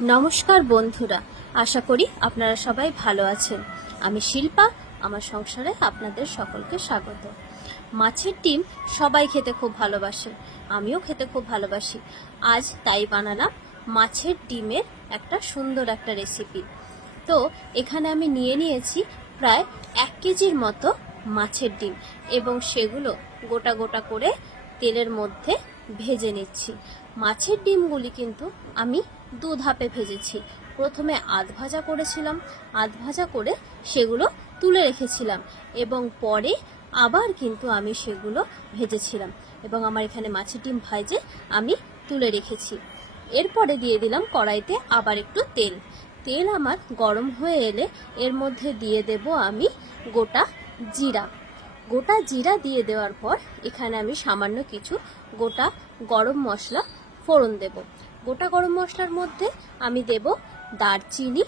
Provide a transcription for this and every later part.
নমস্কার বন্ধুরা, আশা করি আপনারা সবাই ভালো আছেন। আমি শিল্পা, আমার সংসারে আপনাদের সকলকে স্বাগত। মাছের ডিম সবাই খেতে খুব ভালোবাসে, আমিও খেতে খুব ভালোবাসি। আজ তাই বানালাম মাছের ডিমের একটা সুন্দর একটা রেসিপি। তো এখানে আমি নিয়েছি প্রায় 1 কেজির মতো মাছের ডিম এবং সেগুলো গোটা গোটা করে তেলের মধ্যে ভেজে নিচ্ছি। মাছের ডিমগুলি কিন্তু আমি 2 ধাপে ভেজেছি। প্রথমে আধ ভাজা করেছিলাম, আধ ভাজা করে সেগুলো তুলে রেখেছিলাম এবং পরে আবার কিন্তু আমি সেগুলো ভেজেছিলাম এবং আমার এখানে মাছের ডিম ভাজে আমি তুলে রেখেছি। এরপরে দিয়ে দিলাম কড়াইতে আবার একটু তেল। তেল আমার গরম হয়ে এলে এর মধ্যে দিয়ে দেব আমি গোটা জিরা। গোটা জিরা দিয়ে দেওয়ার পর এখানে আমি সামান্য কিছু গোটা গরম মশলা ফোড়ন দেব। গোটা গরম মশলার মধ্যে আমি দেব দারচিনি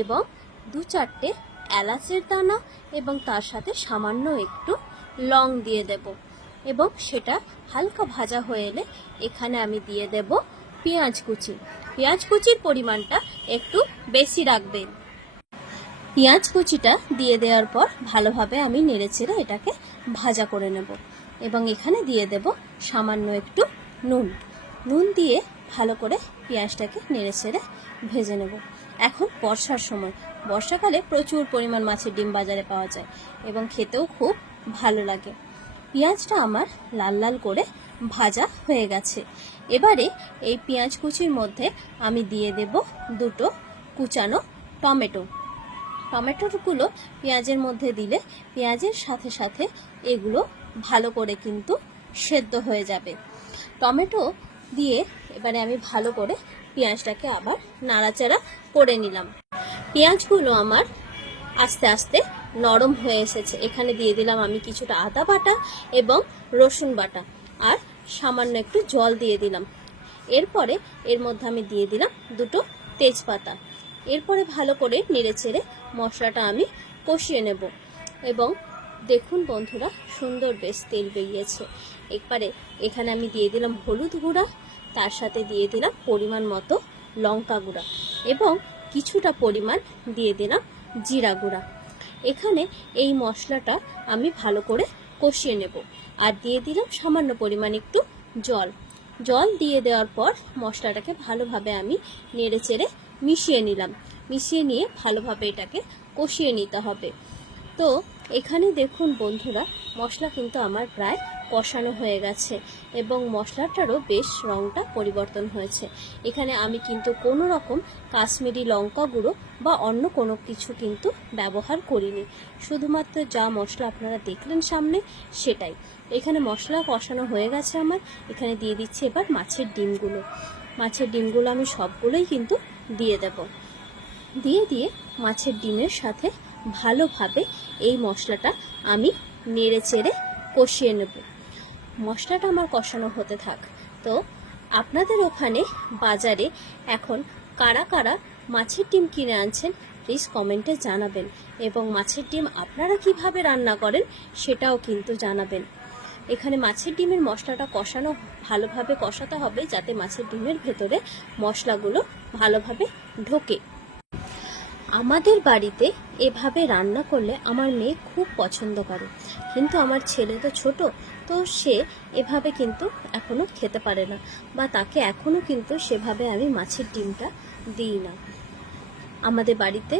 এবং 2-4টে এলাচের দানা এবং তার সাথে সামান্য একটু লং দিয়ে দেব এবং সেটা হালকা ভাজা হয়ে এলে এখানে আমি দিয়ে দেব পেঁয়াজ কুচি। পেঁয়াজ কুচির পরিমাণটা একটু বেশি রাখবেন। পেঁয়াজ কুচিটা দিয়ে দেওয়ার পর ভালোভাবে আমি নেড়েচেড়ে এটাকে ভাজা করে নেব এবং এখানে দিয়ে দেব সামান্য একটু নুন দিয়ে ভালো করে পেঁয়াজটাকে নেড়েচেড়ে ভেজে নেব। এখন বর্ষার সময়, বর্ষাকালে প্রচুর পরিমাণ মাছের ডিম বাজারে পাওয়া যায় এবং খেতেও খুব ভালো লাগে। পেঁয়াজটা আমার লাল লাল করে ভাজা হয়ে গেছে। এবারে এই পেঁয়াজ কুচির মধ্যে আমি দিয়ে দেব 2টো কুচানো টমেটো। টমেটোগুলো পেঁয়াজের মধ্যে দিলে পেঁয়াজের সাথে সাথে এগুলো ভালো করে কিন্তু সেদ্ধ হয়ে যাবে। টমেটো দিয়ে এবারে আমি ভালো করে পেঁয়াজটাকে আবার নাড়াচাড়া করে নিলাম। পেঁয়াজগুলো আমার আস্তে আস্তে নরম হয়ে এসেছে। এখানে দিয়ে দিলাম আমি কিছুটা আদা বাটা এবং রসুন বাটা আর সামান্য একটু জল দিয়ে দিলাম। এরপরে এর মধ্যে আমি দিয়ে দিলাম 2টো তেজপাতা। এরপরে ভালো করে নেড়েচেড়ে মশলাটা আমি কষিয়ে নেব এবং দেখুন বন্ধুরা, সুন্দর বেশ তেল বেরিয়েছে। একবারে এখানে আমি দিয়ে দিলাম হলুদ গুঁড়া, তার সাথে দিয়ে দিলাম পরিমাণ মতো লঙ্কা গুঁড়া এবং কিছুটা পরিমাণ দিয়ে দিলাম জিরা গুঁড়া। এখানে এই মশলাটা আমি ভালো করে কষিয়ে নেব আর দিয়ে দিলাম সামান্য পরিমাণ একটু জল দিয়ে দেওয়ার পর মশলাটাকে ভালোভাবে আমি নেড়েচেড়ে মিশিয়ে নিলাম। মিশিয়ে নিয়ে ভালোভাবে এটাকে কষিয়ে নিতে হবে। তো এখানে দেখুন বন্ধুরা, মশলা কিন্তু আমার প্রায় কষানো হয়ে গেছে এবং মশলাটারও বেশ রঙটা পরিবর্তন হয়েছে। এখানে আমি কিন্তু কোনো রকম কাশ্মীরি লঙ্কা গুঁড়ো বা অন্য কোনো কিছু কিন্তু ব্যবহার করিনি। শুধুমাত্র যা মশলা আপনারা দেখলেন সামনে সেটাই। এখানে মশলা কষানো হয়ে গেছে আমার। এখানে দিয়ে দিচ্ছি এবার মাছের ডিমগুলো। মাছের ডিমগুলো আমি সবগুলোই কিন্তু দিয়ে দেব। দিয়ে মাছের ডিমের সাথে ভালোভাবে এই মশলাটা আমি নেড়েচেড়ে কষিয়ে নেব। মশলাটা আমার কষানো হতে থাক। তো আপনাদের ওখানে বাজারে এখন কারা কারা মাছের ডিম কিনে আনছেন প্লিজ কমেন্টে জানাবেন এবং মাছের ডিম আপনারা কিভাবে রান্না করেন সেটাও কিন্তু জানাবেন। এখানে মাছের ডিমের মশলাটা ভালোভাবে কষাতে হবে যাতে মাছের ডিমের ভেতরে মশলাগুলো ভালোভাবে ঢোকে। আমাদের বাড়িতে এভাবে রান্না করলে আমার মেয়ে খুব পছন্দ করে, কিন্তু আমার ছেলে তো ছোট, তো সে এভাবে কিন্তু এখনও খেতে পারে না বা তাকে এখনও কিন্তু সেভাবে আমি মাছের ডিমটা দিই না। আমাদের বাড়িতে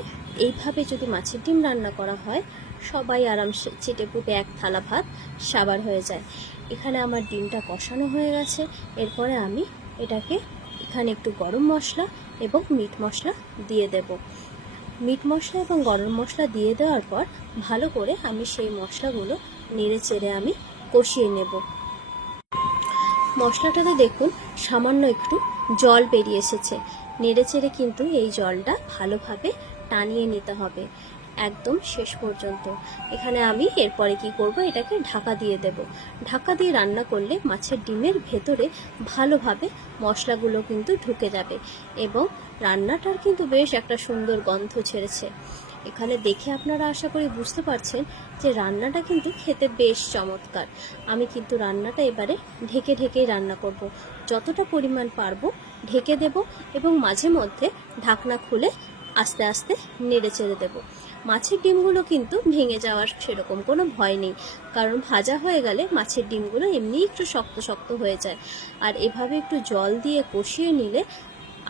এইভাবে যদি মাছের ডিম রান্না করা হয় সবাই আরামসে চেটেপুটে 1 থালা ভাত সাবার হয়ে যায়। এখানে আমার ডিমটা কষানো হয়ে গেছে। এরপরে আমি এটাকে এখানে একটু গরম মশলা এবং মিট মশলা দিয়ে দেব। মিট মশলা এবং গরম মশলা দিয়ে দেওয়ার পর ভালো করে আমি সেই মশলাগুলো নেড়েচেড়ে আমি কষিয়ে নেব। মশলাটাতে দেখুন সামান্য একটু জল বেরিয়ে এসেছে। নেড়েচেড়ে কিন্তু এই জলটা ভালোভাবে টানিয়ে নিতে হবে একদম শেষ পর্যন্ত। এখানে আমি এরপরে কি করব, এটাকে ঢাকা দিয়ে দেব। ঢাকা দিয়ে রান্না করলে মাছের ডিমের ভেতরে ভালোভাবে মশলাগুলো কিন্তু ঢুকে যাবে এবং রান্নাটার কিন্তু বেশ একটা সুন্দর গন্ধ ছেড়েছে। এখানে দেখে আপনারা আশা করি বুঝতে পারছেন যে রান্নাটা কিন্তু খেতে বেশ চমৎকার। আমি কিন্তু রান্নাটা এবারে ঢেকে ঢেকেই রান্না করব। যতটা পরিমাণ পারবো ঢেকে দেব এবং মাঝে মধ্যে ঢাকনা খুলে আস্তে আস্তে নেড়ে চেড়ে দেবো। মাছের ডিমগুলো কিন্তু ভেঙে যাওয়ার সেরকম কোনো ভয় নেই, কারণ ভাজা হয়ে গেলে মাছের ডিমগুলো এমনি একটু শক্ত শক্ত হয়ে যায়। আর এভাবে একটু জল দিয়ে কষিয়ে নিলে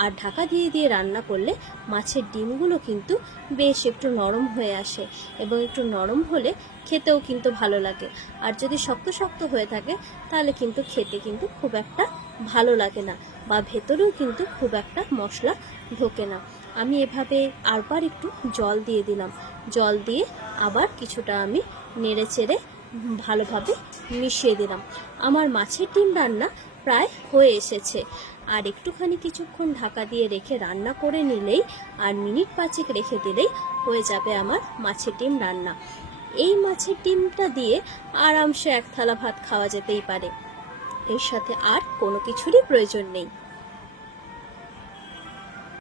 আর ঢাকা দিয়ে দিয়ে রান্না করলে মাছের ডিমগুলো কিন্তু বেশ একটু নরম হয়ে আসে, এবং একটু নরম হলে খেতেও কিন্তু ভালো লাগে। আর যদি শক্ত শক্ত হয়ে থাকে তাহলে কিন্তু খেতে কিন্তু খুব একটা ভালো লাগে না, বা ভেতরেও কিন্তু খুব একটা মশলা ঢোকে না। আমি এভাবে আরবার একটু জল দিয়ে দিলাম, জল দিয়ে আবার কিছুটা আমি নেড়ে চেড়ে ভালোভাবে মিশিয়ে দিলাম। আমার মাছের ডিম রান্না প্রায় হয়ে এসেছে, আর একটুখানি কিছুক্ষণ ঢাকা দিয়ে রেখে রান্না করে নিলেই আর মিনিট 5 রেখে দিলেই হয়ে যাবে আমার মাছের ডিম রান্না। এই মাছের ডিমটা দিয়ে আরামসে 1 থালা ভাত খাওয়া যেতেই পারে, এর সাথে আর কোনো কিছুরই প্রয়োজন নেই।